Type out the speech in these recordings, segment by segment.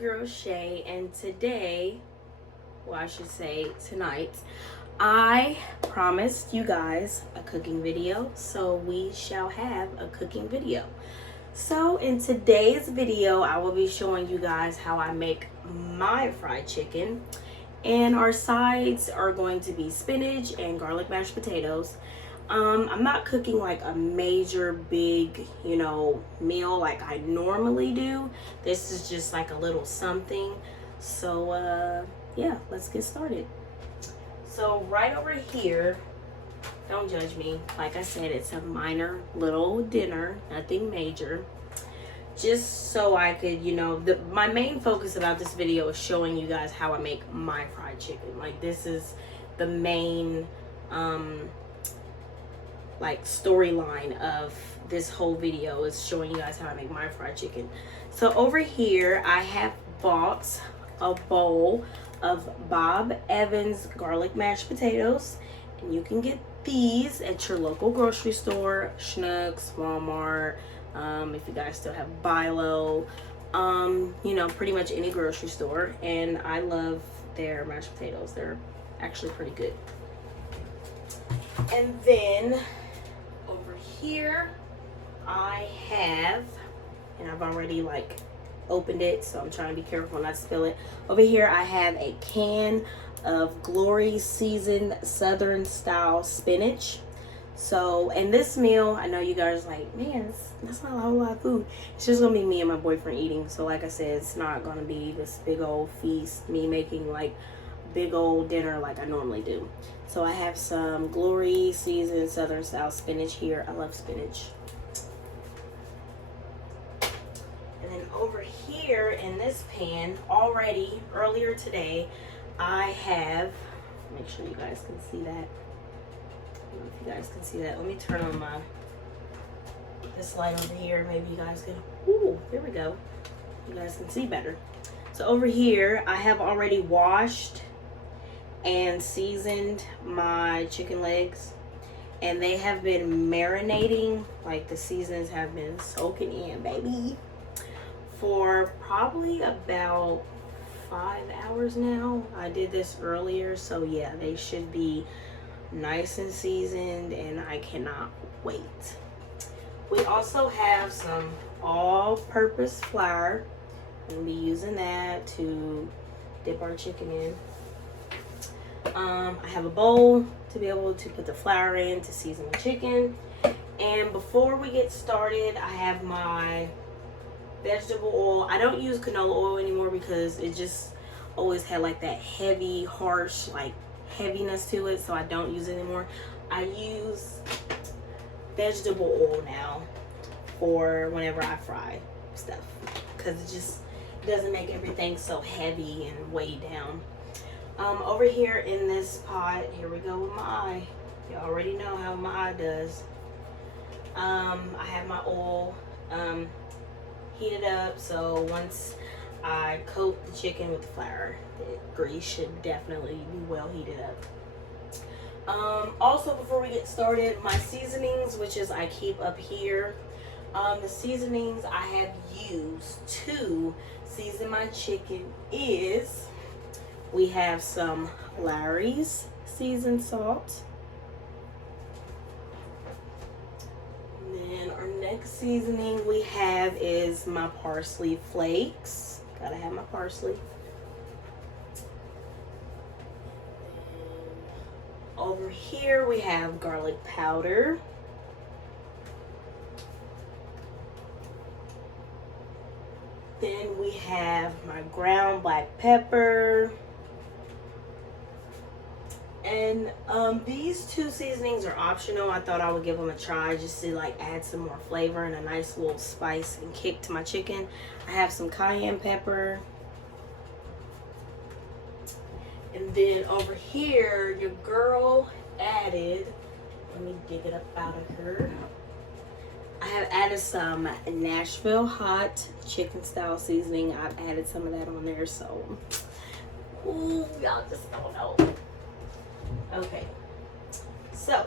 your girl Shay, and today, well, I should say tonight, I promised you guys a cooking video, so we shall have a cooking video. So in today's video, I will be showing you guys how I make my fried chicken, and our sides are going to be spinach and garlic mashed potatoes. I'm not cooking like a major big, meal like I normally do. This is just like a little something. So yeah, let's get started. So right over here, don't judge me. Like I said, it's a minor little dinner, nothing major. Just so I could, my main focus about this video is showing you guys how I make my fried chicken. Like, this is the main like storyline of this whole video, is showing you guys how I make my fried chicken. So over here I have bought a bowl of Bob Evans garlic mashed potatoes, and you can get these at your local grocery store, Schnucks, Walmart, if you guys still have Bilo, pretty much any grocery store. And I love their mashed potatoes. They're actually pretty good. And then over here I have, and I've already like opened it, so I'm trying to be careful not to spill it. Over here I have a can of Glory seasoned Southern style spinach. So, and this meal, I know you guys are like, man, that's not a whole lot of food. It's just gonna be me and my boyfriend eating. So like I said, it's not gonna be this big old feast, me making like big old dinner like I normally do. So I have some Glory seasoned Southern style spinach here. I love spinach. And then over here in this pan, already earlier today, I have, make sure you guys can see that. I don't know if you guys can see that. Let me turn on this light over here. Maybe you guys can, ooh, there we go. You guys can see better. So over here, I have already washed and seasoned my chicken legs, and they have been marinating, like the seasons have been soaking in, baby, for probably about 5 hours now. I did this earlier, so yeah, they should be nice and seasoned, and I cannot wait. We also have some all-purpose flour. I'm gonna be using that to dip our chicken in. I have a bowl to be able to put the flour in to season the chicken. And before we get started, I have my vegetable oil. I don't use canola oil anymore because it just always had like that heavy, harsh, like heaviness to it, so I don't use it anymore. I use vegetable oil now for whenever I fry stuff, because it just doesn't make everything so heavy and weighed down. Over here in this pot, here we go with my eye. You already know how my eye does. I have my oil heated up, so once I coat the chicken with the flour, the grease should definitely be well heated up. Also, before we get started, my seasonings, which is I keep up here. The seasonings I have used to season my chicken is, we have some Lawry's seasoned salt. And then our next seasoning we have is my parsley flakes. Gotta have my parsley. Over here we have garlic powder. Then we have my ground black pepper. And these two seasonings are optional. I thought I would give them a try just to like add some more flavor and a nice little spice and kick to my chicken. I have some cayenne pepper. And then over here, your girl added, let me dig it up out of her. I have added some Nashville hot chicken style seasoning. I've added some of that on there, so ooh, y'all just don't know. Okay, so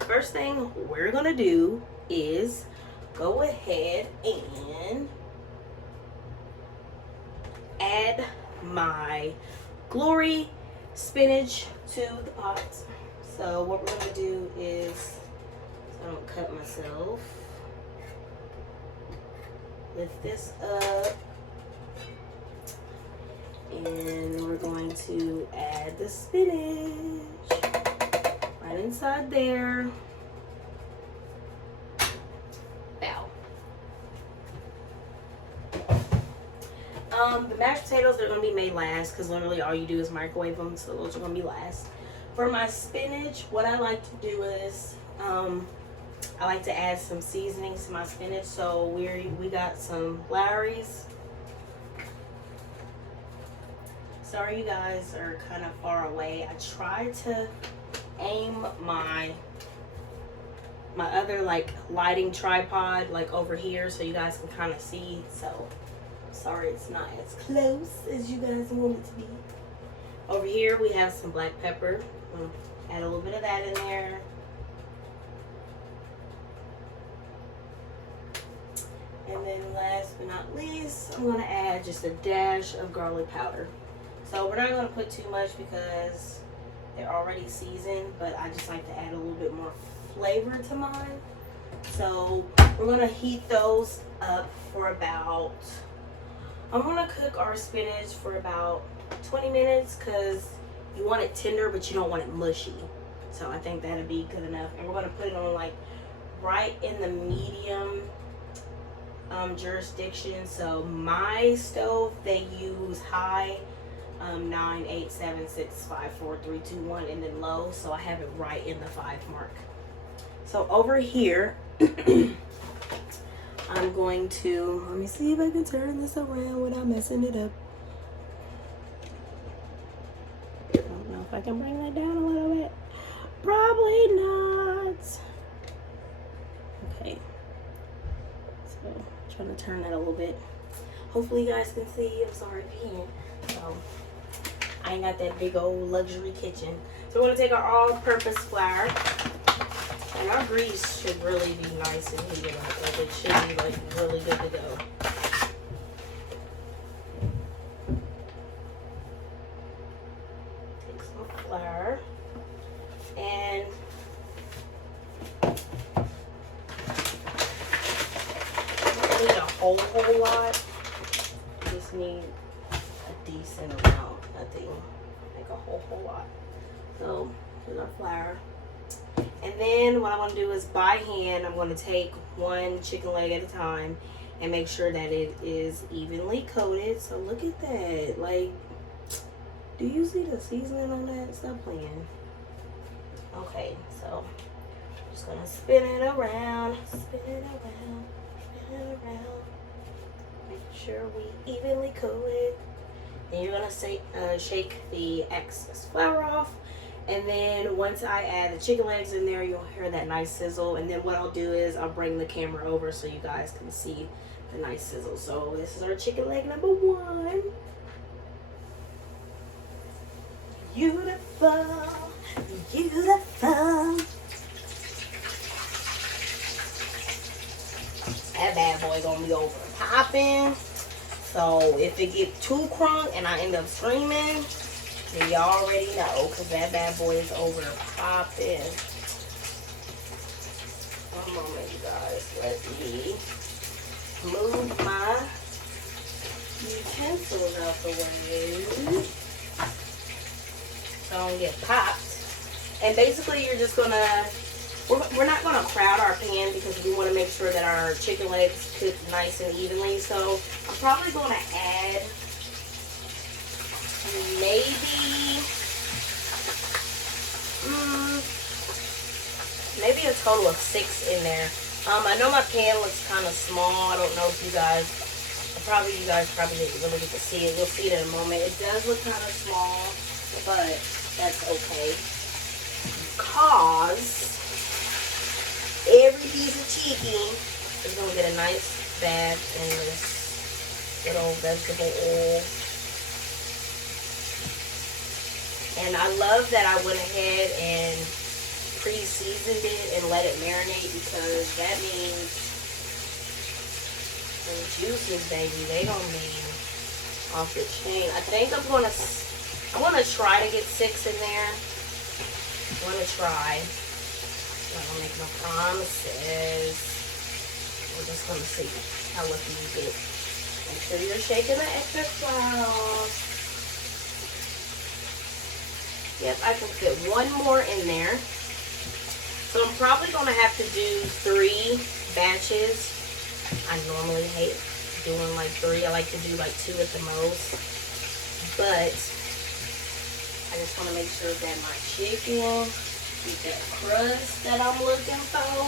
first thing we're gonna do is go ahead and add my glory spinach to the pot. So what we're gonna do is, so I don't cut myself, lift this up, and we're going to add the spinach right inside there. The mashed potatoes, they're going to be made last because literally all you do is microwave them, so those are going to be last. For my spinach, what I like to do is I like to add some seasonings to my spinach. So we got some Lowry's. Sorry you guys are kind of far away. I tried to aim my other like lighting tripod like over here so you guys can kind of see. So sorry it's not as close as you guys want it to be. Over here we have some black pepper. I'm gonna add a little bit of that in there. And then last but not least, I'm gonna add just a dash of garlic powder. So we're not gonna put too much because they're already seasoned, but I just like to add a little bit more flavor to mine. So we're gonna heat those up for about, I'm gonna cook our spinach for about 20 minutes because you want it tender, but you don't want it mushy. So I think that'll be good enough. And we're gonna put it on like right in the medium jurisdiction. So my stove, they use high, 9, 8, 7, 6, 5, 4, 3, 2, 1, and then low. So I have it right in the 5 mark. So over here, I'm going to, let me see if I can turn this around without messing it up. I don't know if I can bring that down a little bit. Probably not. Okay. So, I'm trying to turn that a little bit. Hopefully you guys can see. I'm sorry if you can't. So, I ain't got that big old luxury kitchen. So, we're going to take our all-purpose flour. And our grease should really be nice and heated up. Like it should be like really good to go. Take some flour. And I don't need a whole lot. I just need a decent amount. Nothing like a whole lot. So here's our flour. And then what I want to do is by hand, I'm going to take one chicken leg at a time and make sure that it is evenly coated. So look at that. Like, do you see the seasoning on that? Stop playing. Okay, so I'm just going to spin it around, spin it around, spin it around. Make sure we evenly coat it. Then you're going to shake the excess flour off. And then once I add the chicken legs in there, you'll hear that nice sizzle. And then what I'll do is I'll bring the camera over so you guys can see the nice sizzle. So this is our chicken leg number 1. Beautiful, beautiful. That bad boy gonna be over popping. So if it get too crunk and I end up screaming, then you already know, because that bad boy is over popping. One moment, you guys. Let me move my utensils out the way so I don't get popped. And basically, you're just going to, we're not going to crowd our pan because we want to make sure that our chicken legs cook nice and evenly. So I'm probably going to add maybe a total of 6 in there. I know my pan looks kind of small. I don't know if you guys didn't really get to see it. You'll see it in a moment. It does look kind of small, but that's okay. Because every piece of chicken is going to get a nice bath in this little vegetable oil. And I love that I went ahead and pre-seasoned it and let it marinate because that means the juices, baby, they don't be off the chain. I think I'm gonna try to get 6 in there. I'm gonna try. I don't make no promises. We're just gonna see how lucky you get. Make sure you're shaking the extra flour off. Yep, I can fit one more in there. So I'm probably gonna have to do 3 batches. I normally hate doing like 3. I like to do like 2 at the most. But I just want to make sure that my chicken get that crust that I'm looking for.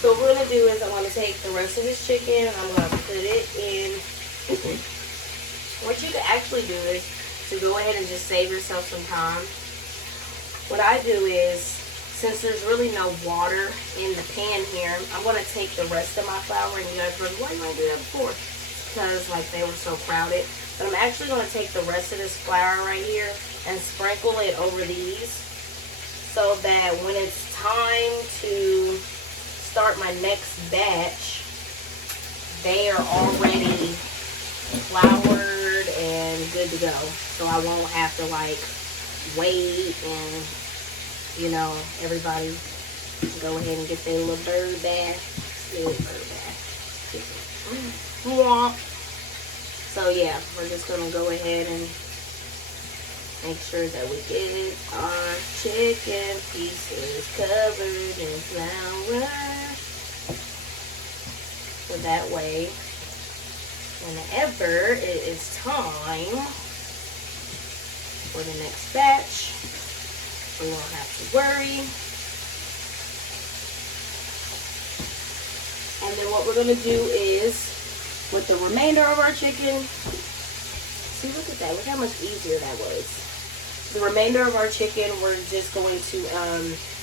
So what we're going to do is I'm going to take the rest of this chicken and I'm going to put it in. What you can actually do is to go ahead and just save yourself some time. What I do is, since there's really no water in the pan here, I'm going to take the rest of my flour, and you guys were like, why didn't I do that before? Because like they were so crowded. But I'm actually going to take the rest of this flour right here and sprinkle it over these so that when it's time to start my next batch, they are already floured and good to go. So I won't have to like wait and, you know, everybody go ahead and get their little bird bath. So yeah, we're just gonna go ahead and make sure that we get our chicken pieces covered in flour. So that way, whenever it is time for the next batch, we won't have to worry. And then what we're gonna do is, with the remainder of our chicken, see, look at that, look how much easier that was. The remainder of our chicken, we're just going to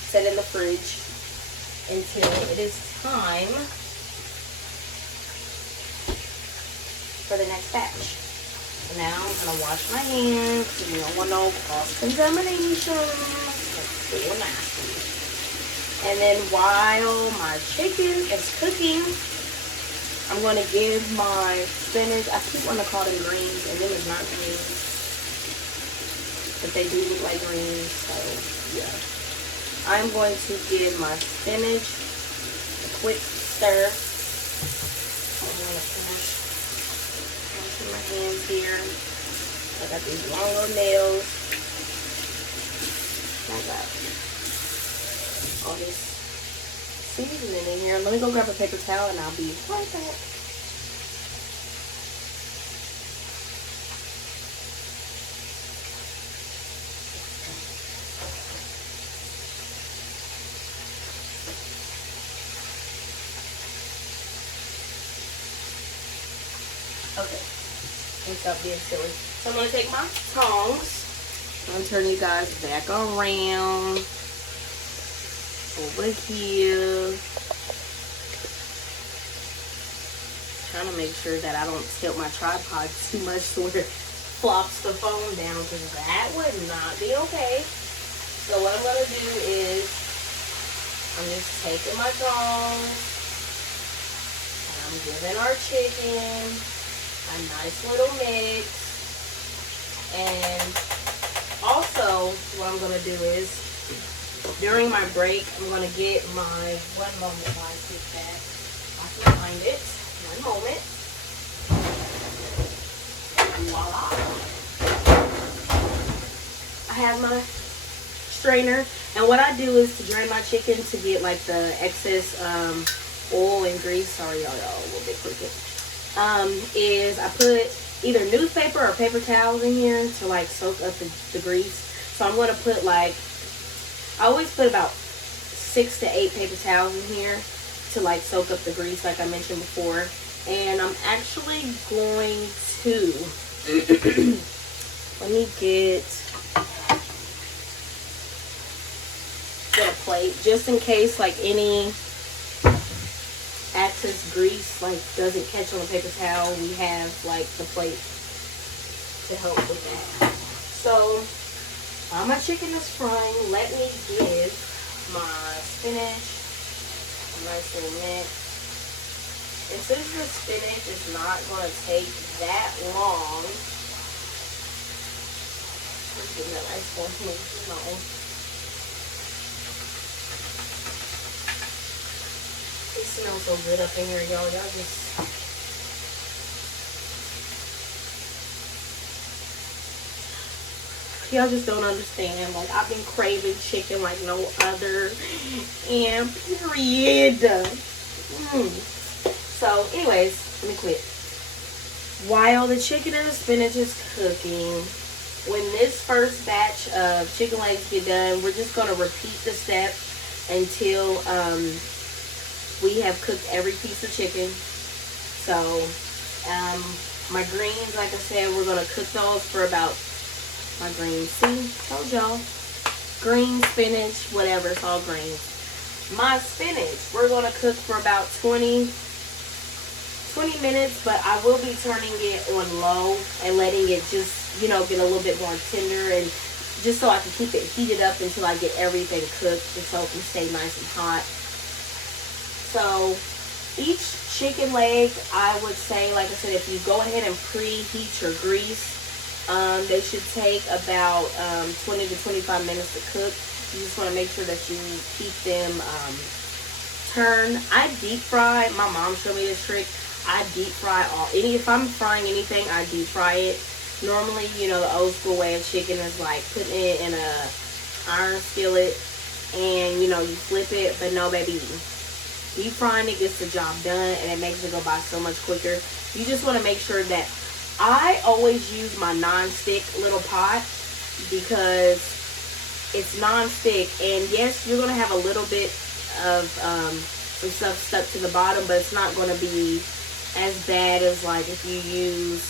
set in the fridge until it is time for the next batch. So now I'm gonna wash my hands because we don't want no cross-contamination. Let's do that. And then while my chicken is cooking, I'm going to give my spinach, I keep wanting to call them greens, and them is not greens, but they do look like greens, so yeah. I'm going to give my spinach a quick stir. I'm going to finish washing my hands here. I got these long little nails. I got all this seasoning in here. Let me go grab a paper towel and I'll be right back. Okay, and stop being silly. So I'm going to take my tongs. I'm going to turn you guys back around. Over here. Trying to make sure that I don't tilt my tripod too much so it flops the phone down, because that would not be okay. So what I'm going to do is I'm just taking my tongs and I'm giving our chicken a nice little mix. And also what I'm going to do is, during my break, I'm going to get my, one moment while I get that, I can find it, one moment, voila, I have my strainer, and what I do is to drain my chicken to get like the excess oil and grease, sorry y'all, a little bit crooked, is I put either newspaper or paper towels in here to like soak up the grease. So I'm going to put like, I always put about 6 to 8 paper towels in here to like soak up the grease like I mentioned before. And I'm actually going to, let me get a plate just in case like any excess grease like doesn't catch on the paper towel. We have like the plate to help with that. So while my chicken is frying, let me give my spinach a nice little mix. And since the spinach is not going to take that long, I'm getting that rice for me. It smells so good up in here, y'all. Y'all just... Y'all just don't understand. Like, I've been craving chicken like no other. And period. So, anyways, let me quit. While the chicken and the spinach is cooking, when this first batch of chicken legs get done, we're just going to repeat the step until we have cooked every piece of chicken. So, my greens, like I said, we're going to cook those for about... My greens, see, told y'all, green, spinach, whatever, it's all greens. My spinach, we're going to cook for about 20 minutes, but I will be turning it on low and letting it just, you know, get a little bit more tender, and just so I can keep it heated up until I get everything cooked, just so it can stay nice and hot. So, each chicken leg, I would say, like I said, if you go ahead and preheat your grease, they should take about 20 to 25 minutes to cook. You just want to make sure that you keep them turned. I deep fry. My mom showed me this trick. I deep fry if I'm frying anything, I deep fry it. Normally, you know, the old school way of chicken is like putting it in a iron skillet and, you know, you flip it. But no, baby, deep frying it gets the job done, and it makes it go by so much quicker. You just want to make sure that... I always use my non-stick little pot because it's non-stick, and yes, you're going to have a little bit of some stuff stuck to the bottom, but it's not going to be as bad as like if you use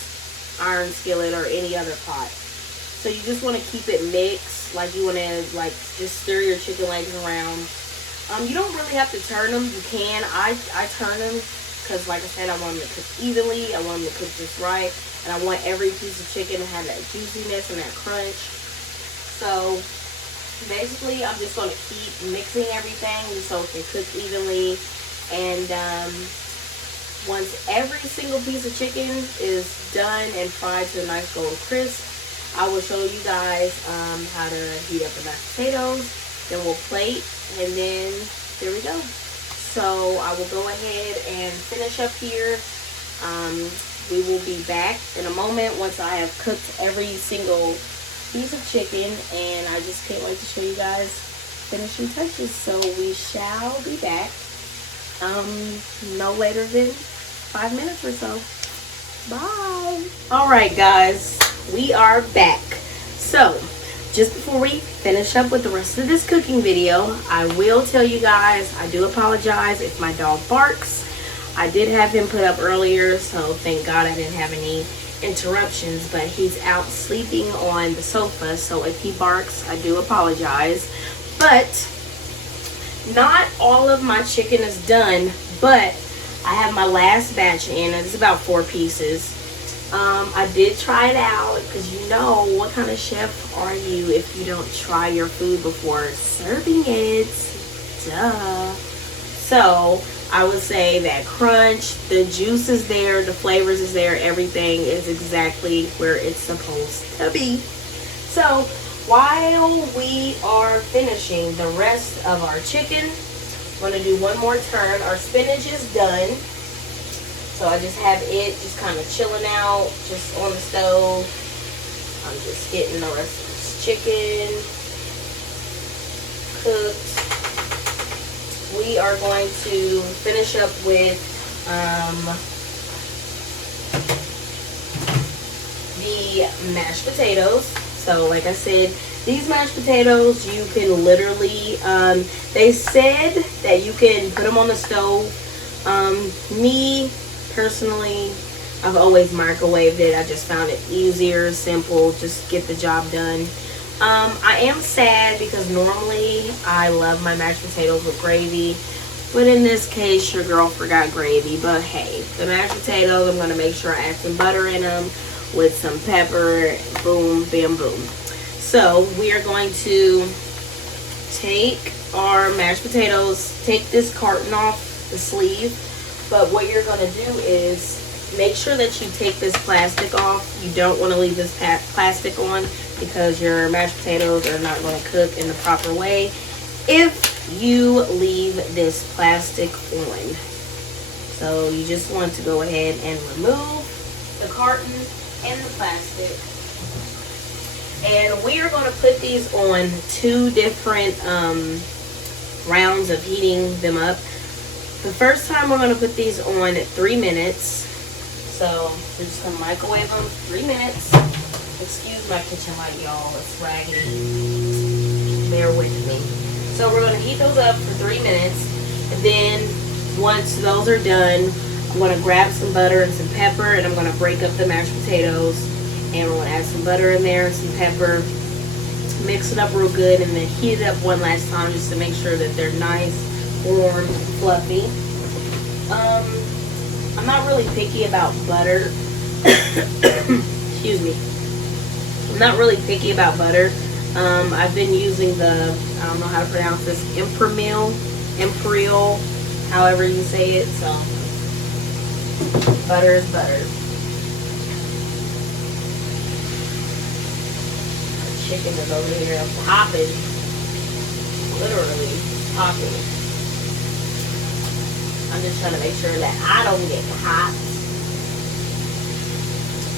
iron skillet or any other pot. So you just want to keep it mixed, like you want to like just stir your chicken legs around. You don't really have to turn them. You can. I turn them because, like I said, I want them to cook evenly. I want them to cook just right. And I want every piece of chicken to have that juiciness and that crunch. So, basically, I'm just going to keep mixing everything so it can cook evenly. And once every single piece of chicken is done and fried to a nice golden crisp, I will show you guys how to heat up the mashed potatoes. Then we'll plate, and then there we go. So, I will go ahead and finish up here. We will be back in a moment once I have cooked every single piece of chicken, and I just can't wait to show you guys finishing touches. So we shall be back no later than 5 minutes or so. Bye. Alright guys, we are back. So just before we finish up with the rest of this cooking video, I will tell you guys, I do apologize if my dog barks. I did have him put up earlier, so thank God I didn't have any interruptions, but he's out sleeping on the sofa, so if he barks, I do apologize. But not all of my chicken is done, but I have my last batch in, and it's about 4 pieces. I did try it out, because you know, what kind of chef are you if you don't try your food before serving it? Duh. So I would say that crunch, the juice is there, the flavors is there, everything is exactly where it's supposed to be. So while we are finishing the rest of our chicken, I'm going to do one more turn. Our spinach is done. So I just have it just kind of chilling out, just on the stove. I'm just getting the rest of this chicken cooked. We are going to finish up with the mashed potatoes. So like I said, these mashed potatoes, you can literally, they said that you can put them on the stove. Me, personally, I've always microwaved it. I just found it easier, simple, just get the job done. I am sad because normally I love my mashed potatoes with gravy, but in this case your girl forgot gravy. But hey, the mashed potatoes, I'm going to make sure I add some butter in them with some pepper. Boom, bam, boom. So we are going to take our mashed potatoes, take this carton off the sleeve. But what you're going to do is make sure that you take this plastic off. You don't want to leave this plastic on because your mashed potatoes are not going to cook in the proper way if you leave this plastic on. So you just want to go ahead and remove the carton and the plastic. And we are going to put these on 2 different rounds of heating them up. The first time we're going to put these on at 3 minutes. So we're just going to microwave them 3 minutes. Excuse my kitchen light, y'all. It's raggedy. Bear with me. So we're going to heat those up for 3 minutes. And then once those are done, I'm going to grab some butter and some pepper, and I'm going to break up the mashed potatoes. And we're going to add some butter in there and some pepper. Mix it up real good, and then heat it up one last time just to make sure that they're nice, warm, fluffy. I'm not really picky about butter. Excuse me. I'm not really picky about butter. I've been using the, I don't know how to pronounce this, Imperial, however you say it. So butter is butter. The chicken is over here popping, literally popping. I'm just trying to make sure that I don't get hot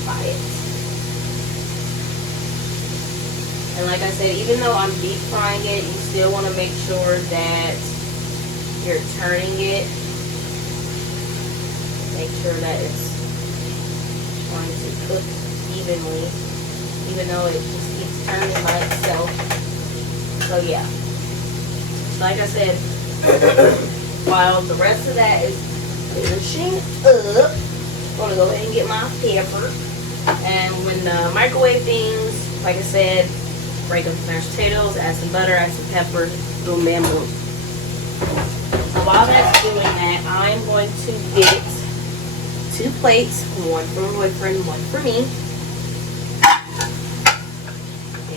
by it. And like I said, even though I'm deep frying it, you still want to make sure that you're turning it. Make sure that it's going to cook evenly, even though it just keeps turning by itself. So yeah, like I said, while the rest of that is finishing up, I'm going to go ahead and get my pepper. And when the microwave things, like I said, break up the mashed potatoes, add some butter, add some pepper, boom, bam, boom. So while that's doing that, I'm going to get 2 plates, one for my boyfriend, one for me.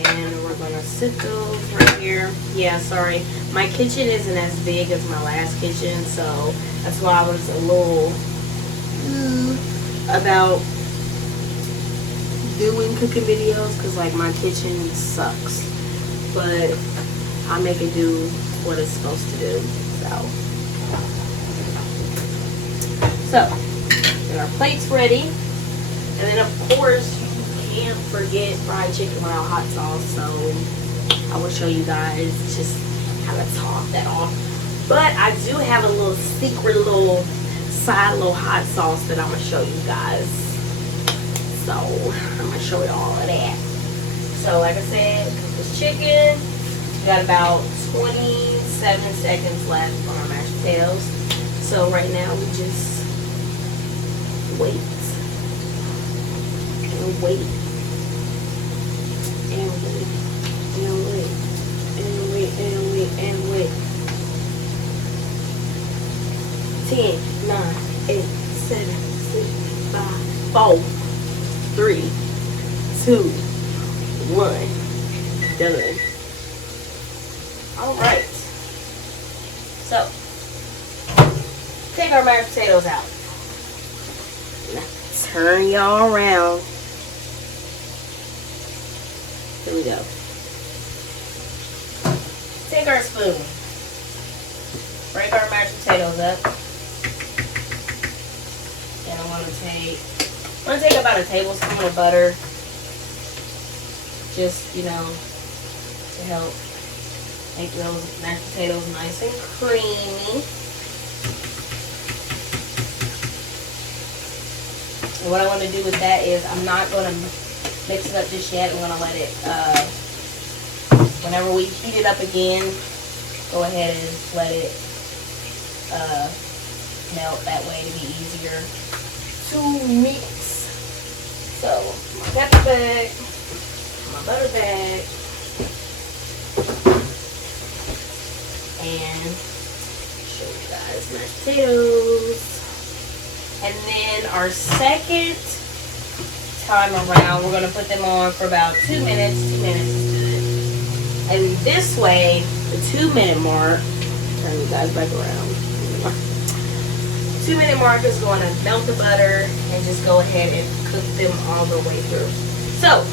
And we're going to sit those right here. Yeah, sorry. My kitchen isn't as big as my last kitchen, so that's why I was a little about doing cooking videos, because like my kitchen sucks, but I make it do what it's supposed to do. So get our plates ready, and then of course you can't forget fried chicken without hot sauce, so I will show you guys just how to top that off. But I do have a little secret little hot sauce that I'm gonna show you guys. So I'm gonna show you all of that. So like I said, this chicken, we got about 27 seconds left on our mashed potatoes. So right now we just wait and wait and wait and wait and wait and wait and wait. 10, 9, 8, 7, 6, 5, 4, 3, 2, 1, done. All right. So take our mashed potatoes out. Now turn y'all around. Here we go. Take our spoon. Break our mashed potatoes up. And I'm gonna take about a tablespoon of butter. Just, you know, to help make those mashed potatoes nice and creamy. And what I want to do with that is I'm not going to mix it up just yet. I'm going to let it, whenever we heat it up again, go ahead and let it melt that way to be easier to mix. So, my pepper bag, my butter bag, and show you guys mashed potatoes. And then our second time around, we're going to put them on for about 2 minutes. 2 minutes is good. And this way, the 2 minute mark, turn you guys back around. 2-minute mark is going to melt the butter and just go ahead and cook them all the way through. So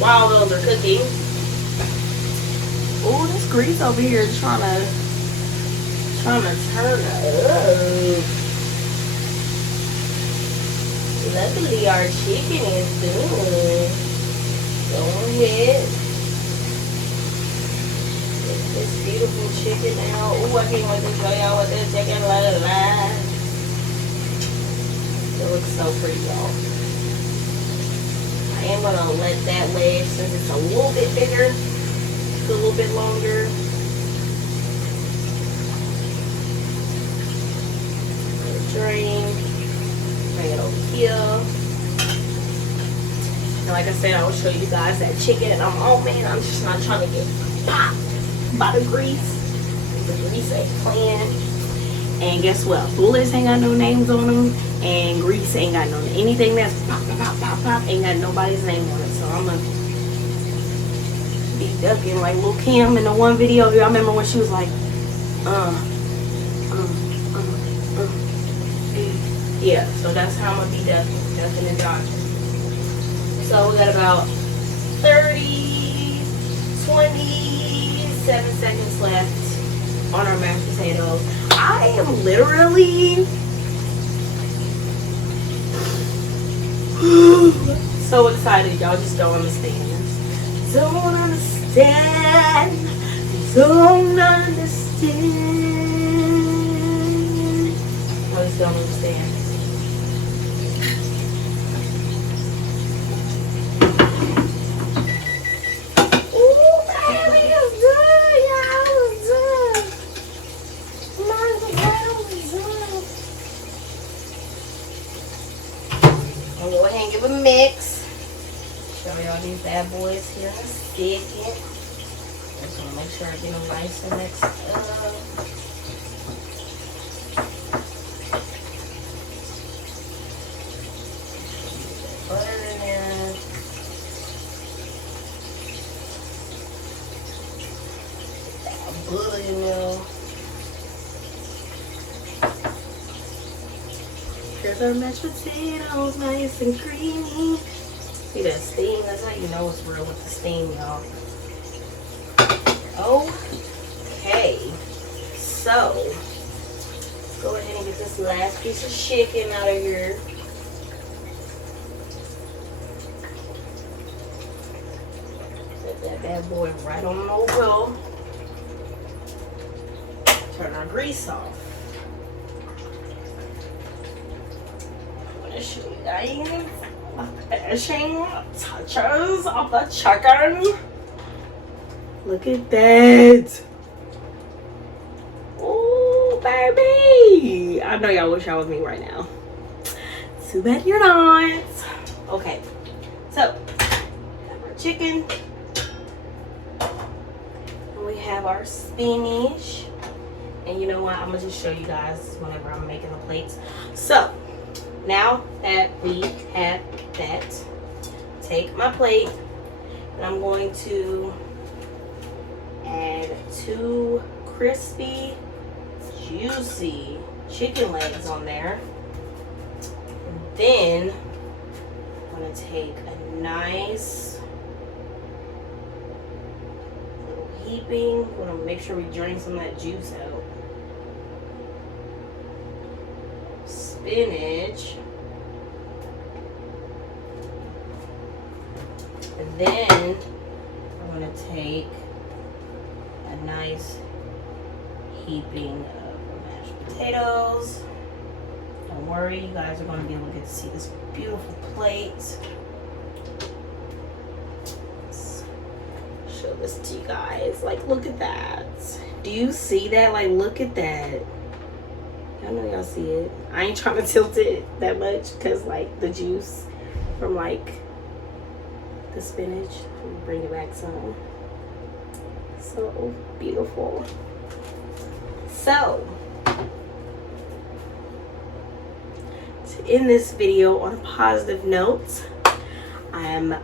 while those are cooking, oh, this grease over here is trying to turn up. Luckily our chicken is done. Go ahead. Get this beautiful chicken out. Ooh, I can't wait to show y'all what this chicken looks like. It looks so pretty, y'all. I am gonna let that leg, since it's a little bit bigger, a little bit longer. Drain. Bring it over here. And like I said, I will show you guys that chicken. And oh man, I'm just not trying to get popped by the grease. The grease ain't playing. And guess what? Bullets ain't got no names on them. And grease ain't got no, anything that's pop, pop, pop, pop, ain't got nobody's name on it. So I'm gonna be ducking like Lil' Kim in the one video. Y'all remember when she was like, yeah, so that's how I'm gonna be ducking and dodging. So we got about 27 seconds left on our mashed potatoes. I am literally so excited, y'all just don't understand. Don't understand. Don't understand. I just don't understand. Go ahead and give a mix. Show y'all these bad boys here in a second. Just want to make sure I get them nice and mixed up. Butter in there. Butter in there. Here's our mashed potatoes, nice and creamy. See that steam? That's how you know it's real with the steam, y'all. Okay, so let's go ahead and get this last piece of chicken out of here. Set that bad boy right on over. Turn our grease off. Show you guys my finishing touches of the chicken. Look at that. Oh, baby. I know y'all wish y'all was me right now. Too bad you're not. Okay, so we have our chicken. And we have our spinach. And you know what? I'm going to just show you guys whenever I'm making the plates. So now that we have that, take my plate and I'm going to add 2 crispy, juicy chicken legs on there. And then I'm going to take a nice little heaping. We're going to make sure we drain some of that juice out. Spinach, and then I'm going to take a nice heaping of mashed potatoes. Don't worry, you guys are going to be able to get to see this beautiful plate. Let's show this to you guys. Like, look at that. Do you see that? Like, look at that. I know y'all see it. I ain't trying to tilt it that much because like the juice from like the spinach. Let me bring it back some. So beautiful. So to end this video on a positive note, I am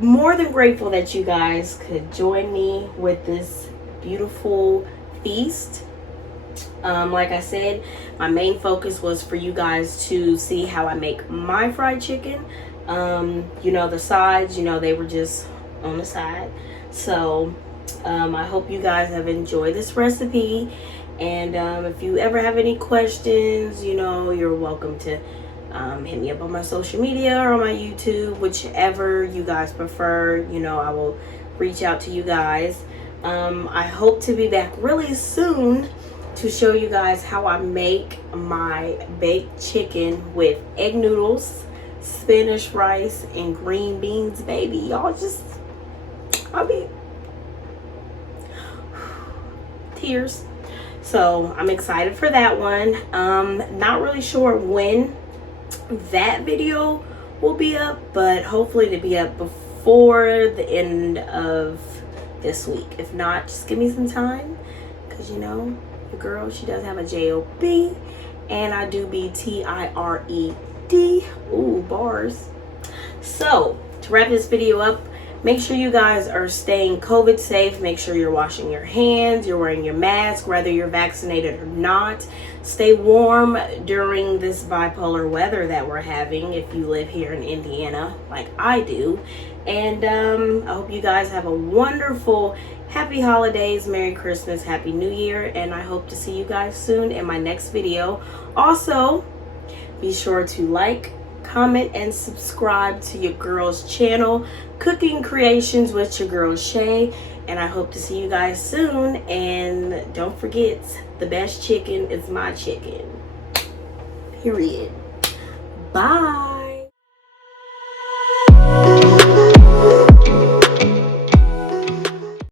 more than grateful that you guys could join me with this beautiful feast. Like I said, my main focus was for you guys to see how I make my fried chicken. You know, the sides, you know, they were just on the side. So I hope you guys have enjoyed this recipe. And if you ever have any questions, you know, you're welcome to hit me up on my social media or on my YouTube, whichever you guys prefer. You know, I will reach out to you guys. I hope to be back really soon to show you guys how I make my baked chicken with egg noodles, Spanish rice, and green beans, baby. Y'all just, I'll be tears. So I'm excited for that one. Not really sure when that video will be up, but hopefully to be up before the end of this week. If not, just give me some time, because you know, the girl, she does have a job, and I do be tired. Ooh, bars. So to wrap this video up, make sure you guys are staying COVID safe. Make sure you're washing your hands, you're wearing your mask, whether you're vaccinated or not. Stay warm during this bipolar weather that we're having if you live here in Indiana like I do. And I hope you guys have a wonderful, happy holidays, Merry Christmas, Happy New Year, and I hope to see you guys soon in my next video. Also, be sure to like, comment, and subscribe to your girl's channel, Cooking Creations with your girl Shay, and I hope to see you guys soon. And don't forget, the best chicken is my chicken, period. Bye.